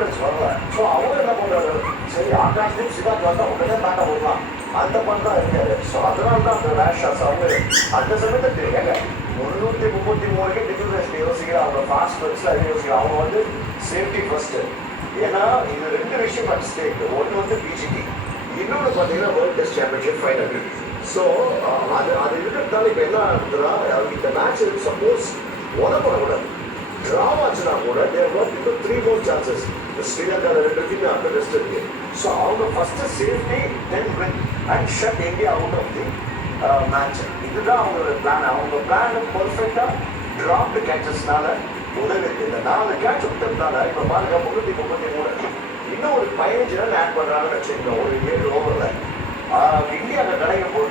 Confidence வரல. So அவர் என்ன பண்ணுறாரு, சரி ஆகாஷ்லையும் சிவாஜி வந்தால் உடனே தாண்ட போடலாம் அந்த மாதிரி தான் இருக்காரு. ஸோ அதனால தான் அந்த ரேஷ் ஷாட்ஸ் அவங்க அந்த சமயத்தை ஏங்க 333 டிக்ளரேஷன் யோசிக்கிறேன், அவங்க ஃபாஸ்ட் ஒர்க்ஸில் யோசிக்கிறேன். அவங்க வந்து சேஃப்டி ஃபர்ஸ்ட்டு. ஏன்னா இது 2 விஷயம் அட் ஸ்டேக். ஒன்று வந்து பிஜிடி, இன்னொன்று பார்த்தீங்கன்னா world test championship final. So அது இருக்கிறதால இப்போ என்ன ஆகுதுன்னா, இந்த மேட்ச் சப்போஸ் உதப்படக்கூடாது, ட்ராவ் ஆச்சுன்னா கூட தேர் வாட் இன்னும் 3 more chances. ஸ்ரீலங்காவில் 2 டீமே அடுத்த டெஸ்ட் இருக்கு. ஸோ அவங்க first safety then win and shut India out of the match. இதுதான் அவங்களோட பிளான். அவங்க பிளான் பர்ஃபெக்டாக ட்ராப்டு கேட்சஸ்னால உதவி இருக்கு. இந்த 4 கேட்ச் விட்டதுனால இப்போ பாருங்க 333 இன்னும் ஒரு 15 ரன் ஆட் பண்ணுறாங்கன்னு வச்சுக்கோங்க ஒரு 7 ஓவரில். இந்தியாவில் கிடைக்கும் போது